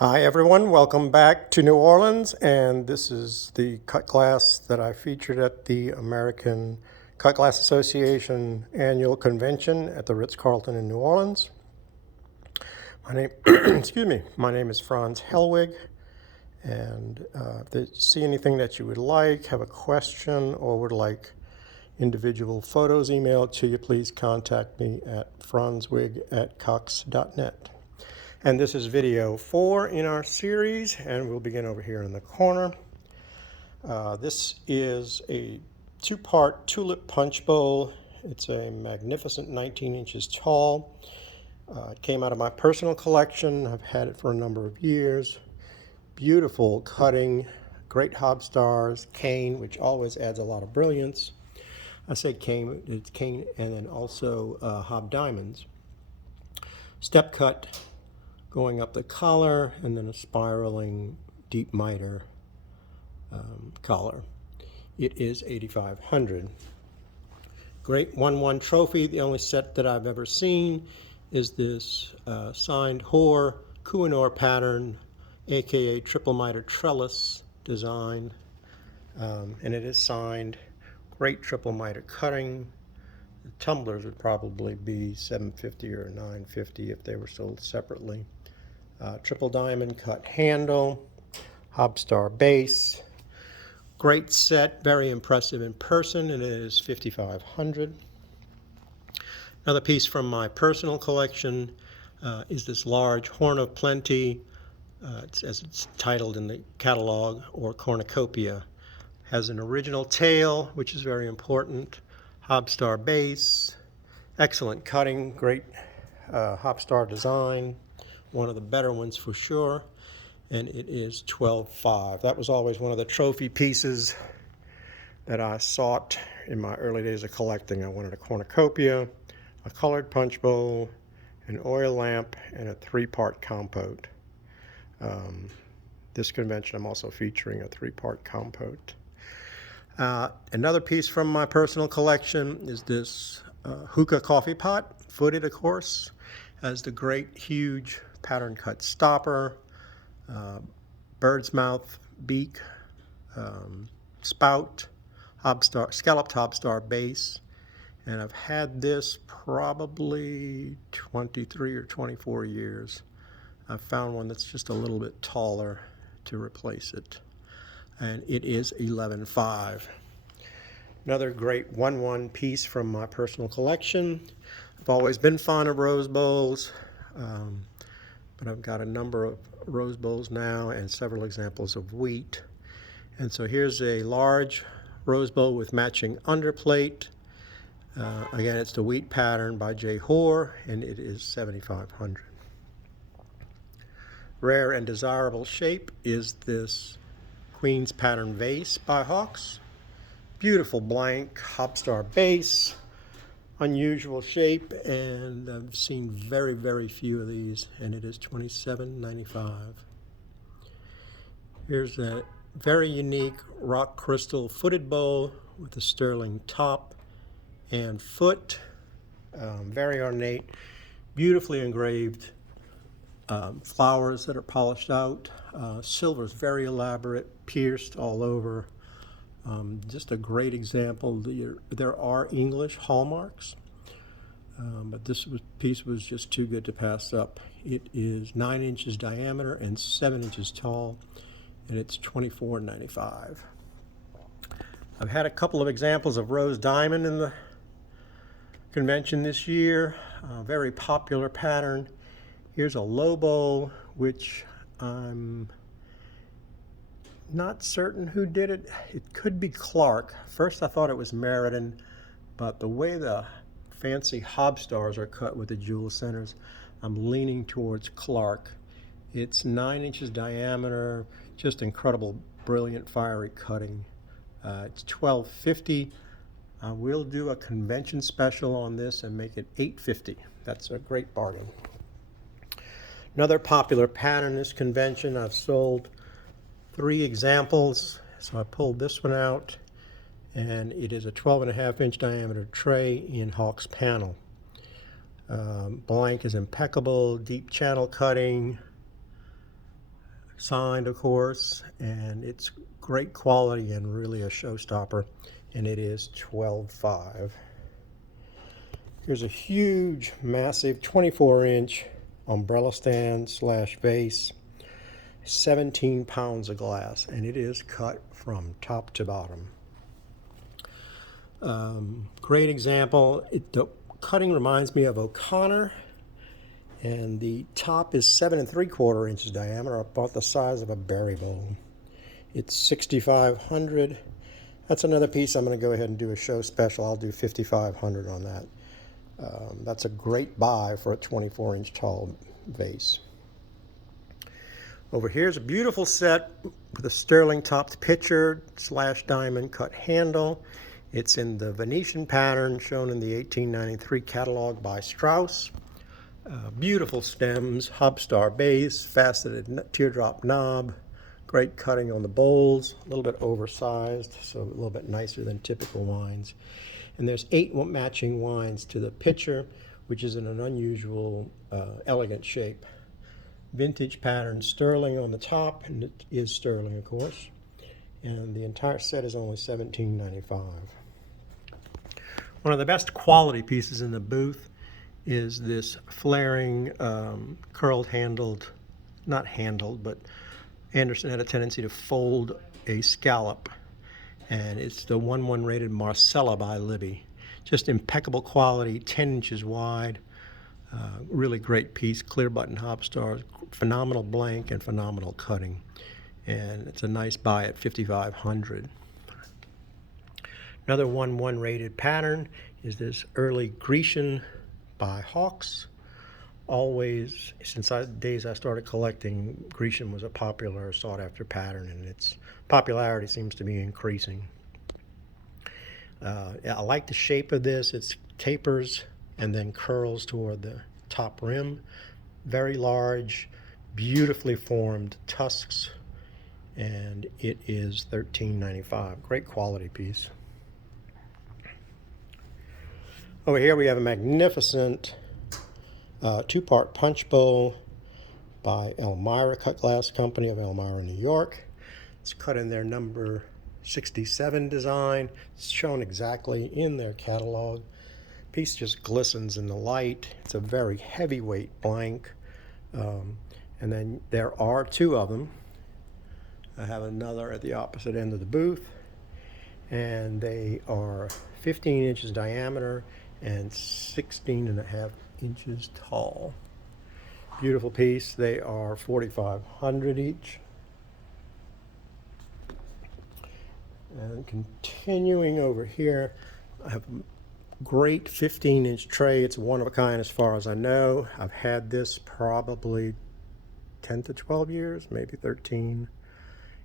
Hi everyone, welcome back to New Orleans, and this is the cut glass that I featured at the American Cut Glass Association annual convention at the Ritz-Carlton in New Orleans. My name, excuse me, my name is Franz Hellwig, and if you see anything that you would like, have a question, or would like individual photos emailed to you, please contact me at franzwig@cox.net. And this is video 4 in our series, and we'll begin over here in the corner. This is a two-part tulip punch bowl. It's a magnificent 19 inches tall. It came out of my personal collection. I've had it for a number of years. Beautiful cutting, great hob stars, cane, which always adds a lot of brilliance. I say cane, it's cane, and then also hob diamonds. Step cut going up the collar, and then a spiraling deep miter collar. It is 8,500. Great 1/1 trophy. The only set that I've ever seen is this signed Hoare Kohinoor pattern, aka triple miter trellis design, and it is signed. Great triple miter cutting. The tumblers would probably be $750 or $950 if they were sold separately. Triple diamond cut handle, hobstar base. Great set, very impressive in person, and it is 5,500. Another piece from my personal collection is this large Horn of Plenty, as it's titled in the catalog, or cornucopia. Has an original tail, which is very important, hobstar base, excellent cutting, great hobstar design. One of the better ones for sure, and it is 12.5. That was always one of the trophy pieces that I sought in my early days of collecting. I wanted a cornucopia, a colored punch bowl, an oil lamp, and a 3-part compote. This convention I'm also featuring a 3-part compote. Another piece from my personal collection is this hookah coffee pot, footed of course, has the great huge pattern cut stopper, bird's mouth beak, spout, scalloped hobstar base, and I've had this probably 23 or 24 years. I found one that's just a little bit taller to replace it, and it is 11.5. Another great 1/1 piece from my personal collection. I've always been fond of rose bowls, but I've got a number of rose bowls now and several examples of wheat. And so here's a large rose bowl with matching underplate. Again, it's the wheat pattern by J. Hoare, and it is 7,500. Rare and desirable shape is this Queen's pattern vase by Hawks. Beautiful blank hobstar base, unusual shape, and I've seen very, very few of these, and it is $27.95. Here's a very unique rock crystal footed bowl with a sterling top and foot, very ornate, beautifully engraved flowers that are polished out. Silver is very elaborate, pierced all over. Just a great example. There are English hallmarks, but this piece was just too good to pass up. It is 9 inches diameter and 7 inches tall, and it's $24.95. I've had a couple of examples of rose diamond in the convention this year. Very popular pattern. Here's a low bowl, which I'm not certain who did it. It could be Clark. First I thought it was Meriden, but the way the fancy hobstars are cut with the jewel centers, I'm leaning towards Clark. It's 9 inches diameter, just incredible, brilliant, fiery cutting. It's $12.50. I will do a convention special on this and make it $8.50. That's a great bargain. Another popular pattern this convention, I've sold 3 examples, so I pulled this one out, and it is a 12.5-inch diameter tray in Hawks panel. Blank is impeccable, deep channel cutting, signed, of course, and it's great quality and really a showstopper, and it is 12.5. Here's a huge, massive 24-inch umbrella stand slash vase, 17 pounds of glass, and it is cut from top to bottom. Great example. The cutting reminds me of O'Connor, and the top is 7 3/4 inches diameter, about the size of a berry bowl. It's 6,500. That's another piece I'm going to go ahead and do a show special. I'll do 5,500 on that. That's a great buy for a 24-inch tall vase. Over here is a beautiful set with a sterling topped pitcher slash diamond cut handle. It's in the Venetian pattern shown in the 1893 catalog by Strauss. Beautiful stems, hubstar base, faceted teardrop knob, great cutting on the bowls, a little bit oversized, so a little bit nicer than typical wines. And there's 8 matching wines to the pitcher, which is in an unusual, elegant shape. Vintage pattern sterling on the top, and it is sterling, of course. And the entire set is only $17.95. One of the best quality pieces in the booth is this flaring, curled handled, not handled, but Anderson had a tendency to fold a scallop, and it's the 1/1 rated Marcella by Libby. Just impeccable quality, 10 inches wide, really great piece, clear button hobstars, phenomenal blank and phenomenal cutting, and it's a nice buy at 5,500. Another 1/1 rated pattern is this early Grecian by Hawks. Always, since the days I started collecting, Grecian was a popular sought-after pattern, and its popularity seems to be increasing. I like the shape of this. It tapers and then curls toward the top rim. Very large, beautifully formed tusks, and it is $13.95. Great quality piece. Over here we have a magnificent 2-part punch bowl by Elmira Cut Glass Company of Elmira, New York. It's cut in their number 67 design. It's shown exactly in their catalog. Piece just glistens in the light. It's a very heavyweight blank. And then there are 2 of them. I have another at the opposite end of the booth, and they are 15 inches diameter and 16.5 inches tall. Beautiful piece. They are 4,500 each. And continuing over here, I have a great 15-inch tray. It's one of a kind as far as I know. I've had this probably 10 to 12 years, maybe 13.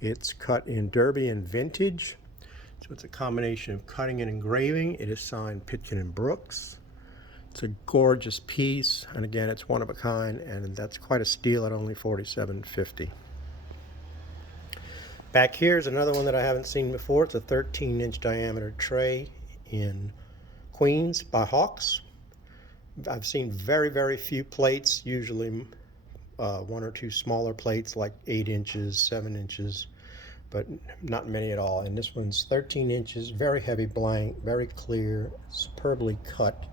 It's cut in Derby and vintage. So it's a combination of cutting and engraving. It is signed Pitkin and Brooks. It's a gorgeous piece, and again, it's one of a kind, and that's quite a steal at only $47.50. Back here is another one that I haven't seen before. It's a 13-inch diameter tray in Queens by Hawks. I've seen very, very few plates, usually 1 or 2 smaller plates like 8 inches, 7 inches, but not many at all. And this one's 13 inches, very heavy blank, very clear, superbly cut,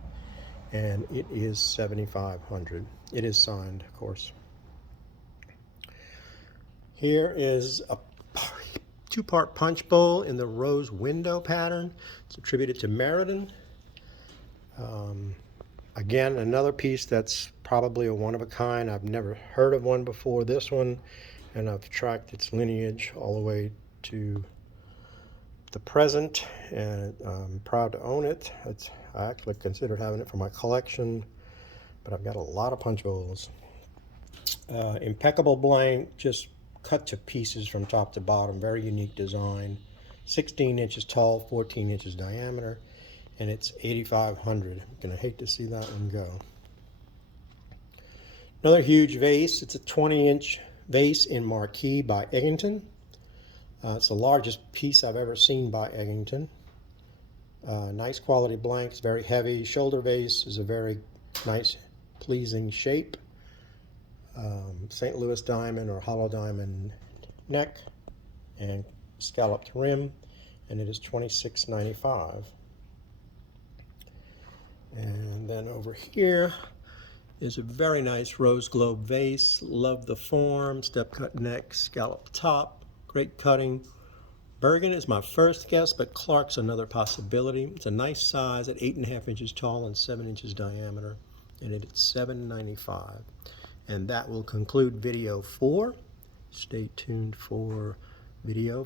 and it is $7,500. It is signed, of course. Here is a 2-part punch bowl in the rose window pattern. It's attributed to Meriden. Again, another piece that's probably a one-of-a-kind. I've never heard of one before this one, and I've tracked its lineage all the way to the present, and I'm proud to own it. I actually considered having it for my collection, but I've got a lot of punch bowls. Impeccable blank, just cut to pieces from top to bottom, very unique design. 16 inches tall, 14 inches diameter, and it's $8,500. I'm gonna hate to see that one go. Another huge vase. It's a 20-inch vase in marquee by Eggington. It's the largest piece I've ever seen by Eggington. Nice quality blanks, very heavy. Shoulder vase is a very nice, pleasing shape. St. Louis diamond or hollow diamond neck and scalloped rim, and it is $26.95. And then over here is a very nice rose globe vase. Love the form, step cut neck, scalloped top, great cutting. Bergen is my first guess, but Clark's another possibility. It's a nice size at 8.5 inches tall and 7 inches diameter, and it is $7.95. And that will conclude video 4. Stay tuned for video